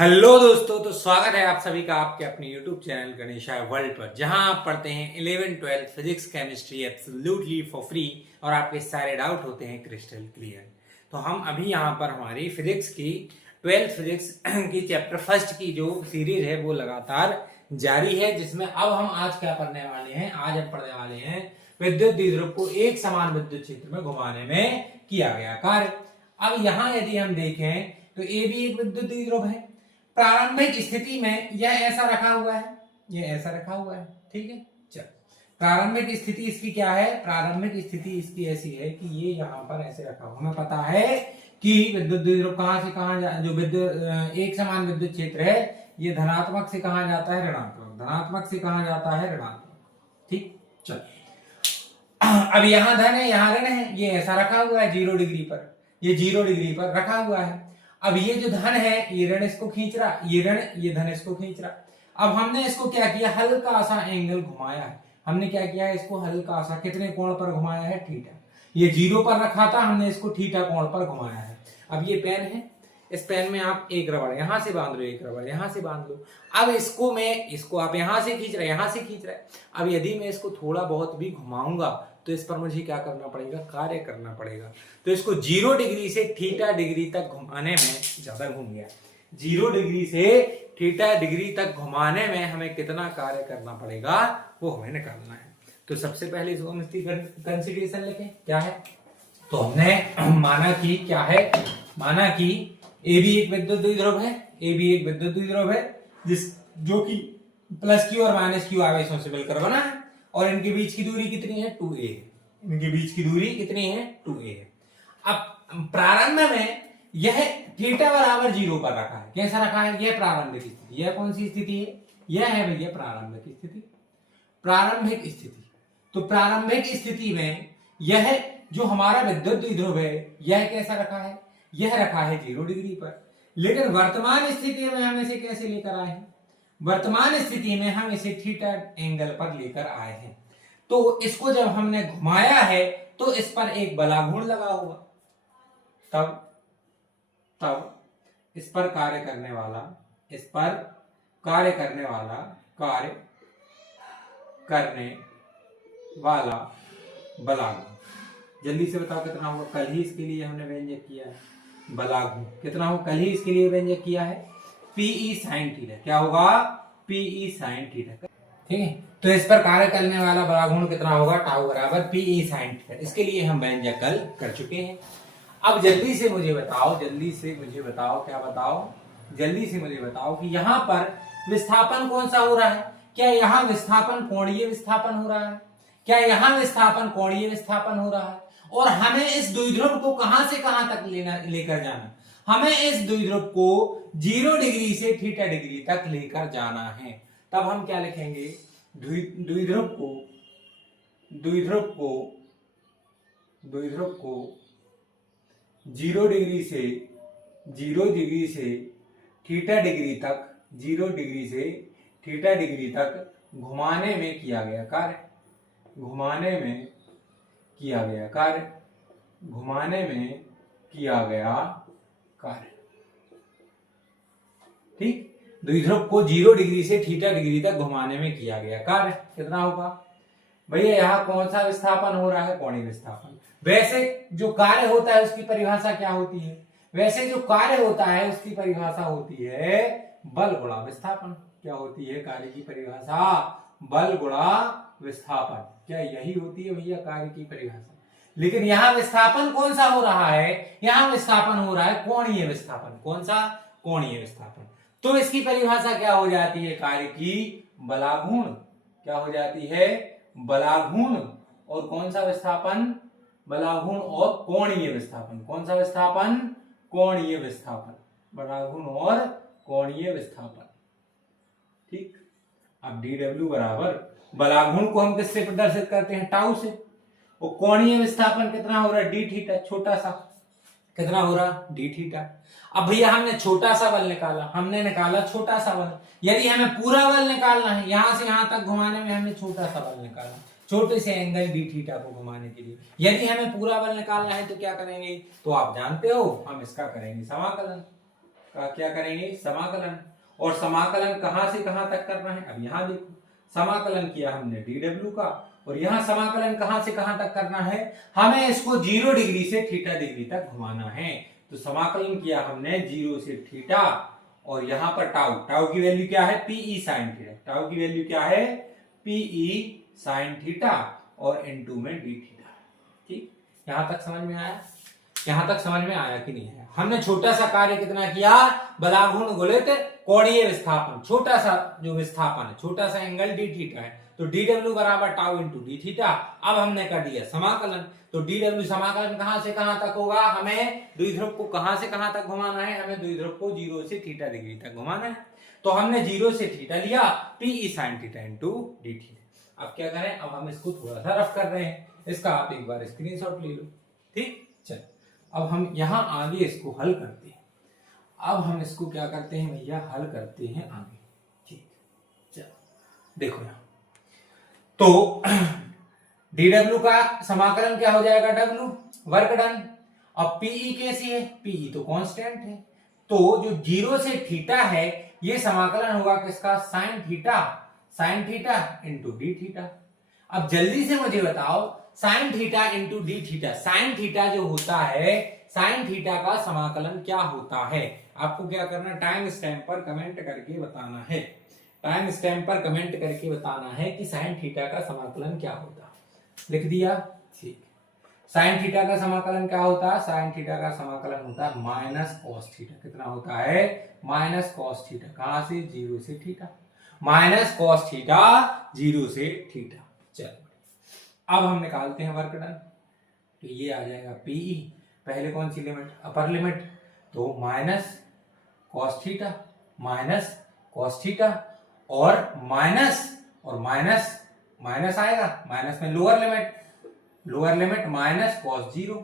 Hello दोस्तों, तो स्वागत है आप सभी का आपके अपने YouTube चैनल गणेशा वर्ल्ड पर, जहां आप पढ़ते हैं 11 12 physics chemistry absolutely for free और आपके सारे डाउट होते हैं क्रिस्टल क्लियर। तो हम अभी यहां पर हमारी फिजिक्स की 12th फिजिक्स की चैप्टर फर्स्ट की जो सीरीज है वो लगातार जारी है, जिसमें अब हम आज क्या पढ़ने वाले हैं। आज हम पढ़ने वाले हैं विद्युत द्विध्रुव को एक समान विद्युत क्षेत्र में घुमाने में किया गया कार्य। अब यहाँ यदि हम देखें तो ए भी एक विद्युत द्विध्रुव है। प्रारंभिक स्थिति में यह ऐसा रखा हुआ है, ये ऐसा रखा हुआ है, ठीक है। चल, प्रारंभिक स्थिति इसकी क्या है? प्रारंभिक स्थिति इसकी ऐसी है कि ये यहाँ पर ऐसे रखा हुआ। हमें पता है कि विद्युत द्विध्रुव कहां से कहां जो विद्युत एक समान विद्युत क्षेत्र है, ये धनात्मक से कहां जाता है? ऋणात्मक। धनात्मक से कहां जाता है? ऋणात्मक। ठीक, चल। अब यहाँ धन है, यहाँ ऋण है, ये ऐसा रखा हुआ है 0 डिग्री पर, ये 0 डिग्री पर रखा हुआ है। अब ये जो धन है, ये ऋण इसको खींच रहा, ये ऋण ये धन इसको खींच रहा। अब हमने इसको क्या किया? हल्का सा एंगल घुमाया है। हमने क्या किया है? इसको हल्का सा कितने कोण पर घुमाया है? थीटा। ये 0 पर रखा था, हमने इसको थीटा कोण पर घुमाया है। अब ये पेन है, इस पेन में आप एक रबड़ यहां से बांध लो, एक रबड़ यहां से बांध लो। अब इसको आप यहां से खींच रहे, यहां से खींच रहे। अब यदि मैं इसको थोड़ा बहुत भी घुमाऊंगा तो इस पर मुझे क्या करना पड़ेगा? कार्य करना पड़ेगा। तो इसको 0 डिग्री से थीटा डिग्री तक घुमाने में, ज्यादा घूम गया, 0 डिग्री से थीटा डिग्री तक घुमाने में हमें कितना कार्य करना पड़ेगा वो हमें निकालना है। तो सबसे पहले इसको हम इसकी कंसीडरेशन लेके क्या है, तो हमने माना कि क्या है, माना कि ए भी एक विद्युत द्विध्रुव है, ए भी एक विद्युत द्विध्रुव है जो कि प्लस क्यू और माइनस क्यू आवेशों से मिलकर बना है, और इनके बीच की दूरी कितनी है? 2a है। इनके बीच की दूरी कितनी है? 2a है। अब प्रारंभ में यह थीटा बराबर 0 पर रखा है। कैसा रखा है? यह प्रारंभिक स्थिति। यह कौन सी स्थिति है? यह है भैया प्रारंभिक स्थिति। प्रारंभिक स्थिति, तो प्रारंभिक स्थिति में यह जो हमारा विद्युत द्विध्रुव है, यह कैसा रखा है? यह रखा है 0 डिग्री पर। लेकिन वर्तमान स्थिति में हम इसे कैसे लेकर आए हैं? वर्तमान स्थिति में हम इसे थीटा एंगल पर लेकर आए हैं। तो इसको जब हमने घुमाया है तो इस पर एक बलाघूर्ण लगा हुआ, तब इस पर कार्य करने वाला बलाघूर्ण, जल्दी से बताओ कितना होगा? कल ही इसके लिए हमने व्यंजक किया है बलाघूर्ण। कितना हो? कल ही इसके लिए व्यंजक किया है पीई साइन थीटा। क्या होगा? PE sine theta. ठीक है, तो इस पर कार्य करने वाला बलाघूर्ण कितना होगा? टाउ बराबर पीई साइन थीटा। इसके लिए हम व्यंजक कल कर चुके हैं। अब जल्दी से मुझे बताओ क्या बताओ? जल्दी से मुझे बताओ कि यहाँ पर विस्थापन कौन सा हो रहा है? क्या यहाँ विस्थापन कोणीय विस्थापन हो रहा है? क्या यहाँ विस्थापन कोणीय विस्थापन हो रहा है? और हमें इस द्विध्रुव को कहां से कहां तक लेकर जाना? हमें इस द्विध्रुव को 0 डिग्री से थीटा डिग्री तक लेकर जाना है। तब हम क्या लिखेंगे? द्विध्रुव को 0 डिग्री से थीटा डिग्री तक, 0 डिग्री से थीटा डिग्री तक घुमाने में किया गया कार्य। ठीक, द्विध्रुव को 0 डिग्री से थीटा डिग्री तक घुमाने में किया गया कार्य कितना होगा भैया? यहाँ कौन सा विस्थापन हो रहा है? कोणीय विस्थापन। वैसे जो कार्य होता है उसकी परिभाषा क्या होती है? होती है बल गुणा विस्थापन। क्या होती है कार्य की परिभाषा? बल गुणा विस्थापन। क्या यही होती है भैया कार्य की परिभाषा? लेकिन यहाँ विस्थापन कौन सा हो रहा है? यहाँ विस्थापन हो रहा है कोणीय विस्थापन। कौन सा? कोणीय विस्थापन। तो इसकी परिभाषा क्या हो जाती है कार्य की? बलाघूर्ण। क्या हो जाती है? बलाघूर्ण। और कौन सा विस्थापन? बलाघूर्ण और कोणीय विस्थापन। कौन सा विस्थापन? कोणीय विस्थापन। बलाघूर्ण और कोणीय विस्थापन। ठीक, अब dw बराबर बलाघूर्ण को हम किससे प्रदर्शित करते हैं? टाउ से। और कोणीय विस्थापन कितना हो रहा है? डी थीटा, छोटा सा। कितना हो रहा? D theta. अब भैया हमने छोटा सा बल निकाला, छोटा सा बल। यदि हमें पूरा बल निकालना है, यहां से यहां तक घुमाने में हमने छोटा सा बल निकाला, छोटे से एंगल डी थीटा को घुमाने के लिए। यदि हमें पूरा बल निकालना है तो क्या करेंगे? तो आप जानते हो, हम इसका करेंगे समाकलन। का क्या करेंगे, समाकलन। और समाकलन कहां से कहां तक करना है, अब यहां देखो समाकलन किया हमने dw का, और यहां समाकलन कहां से कहां तक करना है, हमें इसको 0 डिग्री से थीटा डिग्री तक घुमाना है। तो समाकलन किया हमने 0 से थीटा, और यहां पर टाउ की वैल्यू क्या है, पीई साइन थीटा, टाउ की वैल्यू क्या है, पीई साइन थीटा, और इनटू में डी थीटा। ठीक, यहां तक समझ में आया, यहां तक समझ में आया कि नहीं आया। हमने छोटा सा कार्य कितना किया, बलागुण गुणित कोणीय विस्थापन, छोटा सा जो विस्थापन है, छोटा सा एंगल डी थीटा है, तो dw बराबर टाउ इंटू डी थीटा। अब हमने कर दिया समाकलन, तो dw समाकलन कहां से कहां तक होगा, हमें द्विध्रुव को कहां से कहां तक घुमाना है, हमें द्विध्रुव को 0 से थीटा डिग्री तक घुमाना है। तो हमने 0 से थीटा लिया, PE sine theta into D theta. अब क्या करें, अब हम इसको थोड़ा सा रफ कर रहे हैं, इसका आप एक बार स्क्रीनशॉट ले लो। ठीक, चल अब हम यहां आगे इसको हल करते हैं। अब हम इसको क्या करते हैं भैया, हल करते हैं आगे। ठीक, चलो देखो यहां, तो dw का समाकलन क्या हो जाएगा, w वर्क डन। अब पीई कैसी है, पीई तो कांस्टेंट है, तो जो 0 से थीटा है ये समाकलन होगा किसका, sign theta into D theta. अब जल्दी से मुझे बताओ sign theta into D theta, sine theta जो होता है, साइन थीटा का समाकलन क्या होता है, आपको क्या करना, टाइम स्टैम्प पर कमेंट करके बताना है, टाइम स्टैम्प पर कमेंट करके बताना है कि साइन थीटा का समाकलन क्या होता है। लिख दिया, ठीक। साइन थीटा का समाकलन क्या होता है, साइन थीटा का समाकलन होता है माइनस कॉस थीटा। कितना होता है, माइनस कॉस थीटा, कहां से, 0 से थीटा, माइनस कॉस थीटा 0 से थीटा। चलो अब हम निकालते हैं वर्क डन, तो ये आ जाएगा पीई, पहले कौन सी लिमिट, अपर लिमिट, तो minus cos theta, minus cos theta, और माइनस आएगा, माइनस में लोअर लिमिट माइनस कॉस 0।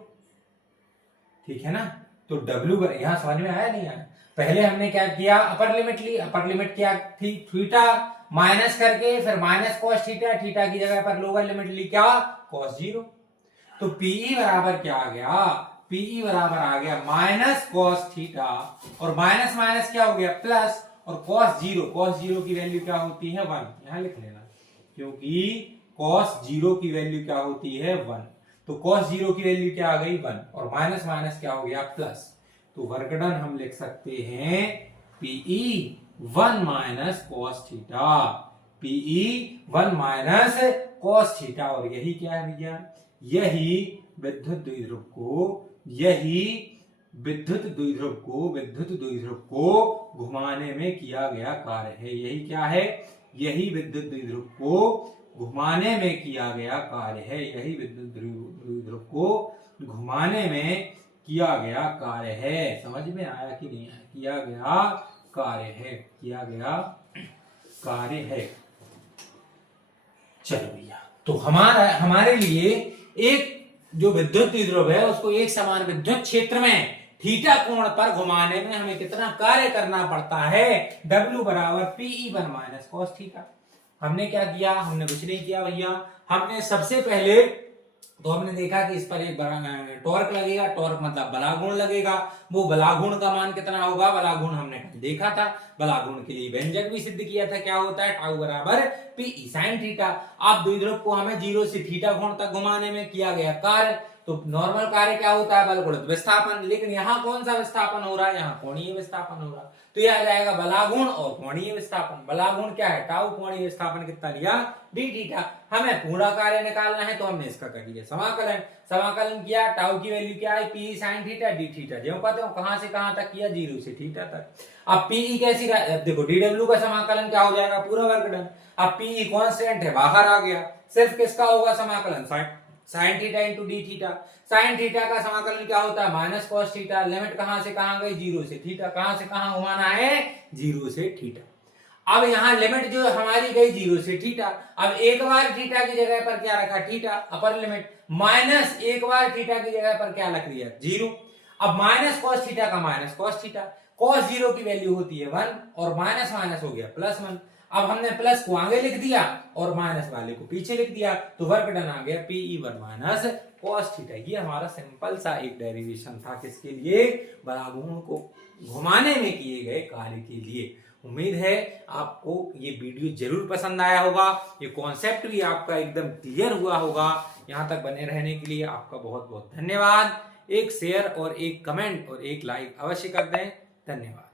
ठीक है ना, तो W यहां समझ में आया नहीं आया, पहले हमने क्या किया, अपर लिमिट ली, अपर लिमिट क्या थी, थीटा माइनस करके फिर माइनस कॉस थीटा, थीटा की जगह पर लोअर लिमिट ली क्या, कॉस 0। तो पीई बराबर क्या आ गया, पीई बराबर आ गया माइनस कॉस थीटा, और माइनस माइनस क्या हो गया, प्लस, और कॉस 0 की वैल्यू क्या होती है, 1, यहां लिख लेना, क्योंकि कॉस 0 की वैल्यू क्या होती है, 1, तो कॉस 0 की वैल्यू क्या आ गई, 1, और माइनस माइनस क्या हो गया, प्लस। तो वर्क डन हम लिख सकते हैं PE 1 minus cos theta, PE 1 minus cos theta, और यही क्या है भैया, यही विद्युत द्विध्रुव को घुमाने में किया गया कार्य है। यही क्या है, यही विद्युत द्विध्रुव को घुमाने में किया गया कार्य है, यही विद्युत द्विध्रुव को घुमाने में किया गया कार्य है। समझ में आया कि नहीं आया, किया गया कार्य है। चलो भैया, तो हमारे लिए एक जो विद्युत द्विध्रुव है उसको एक समान विद्युत क्षेत्र में थीटा कोण पर घुमाने में हमें कितना कार्य करना पड़ता है, W बराबर PE1 माइनस कॉस थीटा। हमने क्या किया, हमने कुछ नहीं किया भैया, हमने सबसे पहले तो हमने देखा कि इस पर एक टॉर्क लगेगा, टॉर्क मतलब बलागुण लगेगा, वो बलागुण का मान कितना होगा, बलागुण हमने देखा था, बलागुण के लिए व्यंजक भी सिद्ध किया था, क्या होता है, टाउ बराबर पीई साइन थीटा। अब द्विध्रुव को हमें 0 से थीटा कोण तक घुमाने में किया गया कार्य, तो नॉर्मल कार्य क्या होता है, बल गुणित विस्थापन, लेकिन यहाँ कौन सा विस्थापन हो रहा है, यहाँ कोणीय विस्थापन हो रहा है, तो यह आ जाएगा बलागुण और कोणीय विस्थापन। बलागुण क्या है, टाउ, कोणीय विस्थापन कितना लिया, डी थीटा। हमें पूरा कार्य निकालना है तो हमने इसका कर लिया समाकलन किया, टाउ की वैल्यू क्या है, P sine theta D theta, जो कहते हो कहां से कहां तक किया, 0 से थीटा तक। अब पीई कैसी, देखो डीडब्ल्यू का समाकलन क्या हो जाएगा, पूरा वर्क डन। अब पीई कांस्टेंट है, बाहर आ गया, सिर्फ किसका होगा समाकलन, sign theta into D theta. Sine theta का समाकलन क्या होता है, माइनस कॉस थीटा, लिमिट कहां से कहां गई, 0 से थीटा, कहां से कहां घुमाना है, 0 से थीटा। अब यहाँ लिमिट जो हमारी गई 0 से थीटा, अब एक बार थीटा की जगह पर क्या रखा, थीटा, अपर लिमिट, माइनस एक बार थीटा की जगह पर क्या रख दिया, 0। अब माइनस कॉस थीटा का माइनस कॉस थीटा, कॉस 0 की वैल्यू होती है 1 और माइनस माइनस हो गया +1। अब हमने प्लस को आगे लिख दिया और माइनस वाले को पीछे लिख दिया, तो वर्क डन आ गया Pe1 माइनस cos थीटा। ये हमारा सिंपल सा एक डेरिवेशन था, किसके लिए? बरागुण को घुमाने में किए गए कार्य के लिए। उम्मीद है आपको ये वीडियो जरूर पसंद आया होगा, ये कॉन्सेप्ट भी आपका एकदम क्लियर हुआ होगा। यहाँ तक बने रहने के लिए आपका बहुत बहुत धन्यवाद। एक शेयर और एक कमेंट और एक लाइक अवश्य कर दें। धन्यवाद।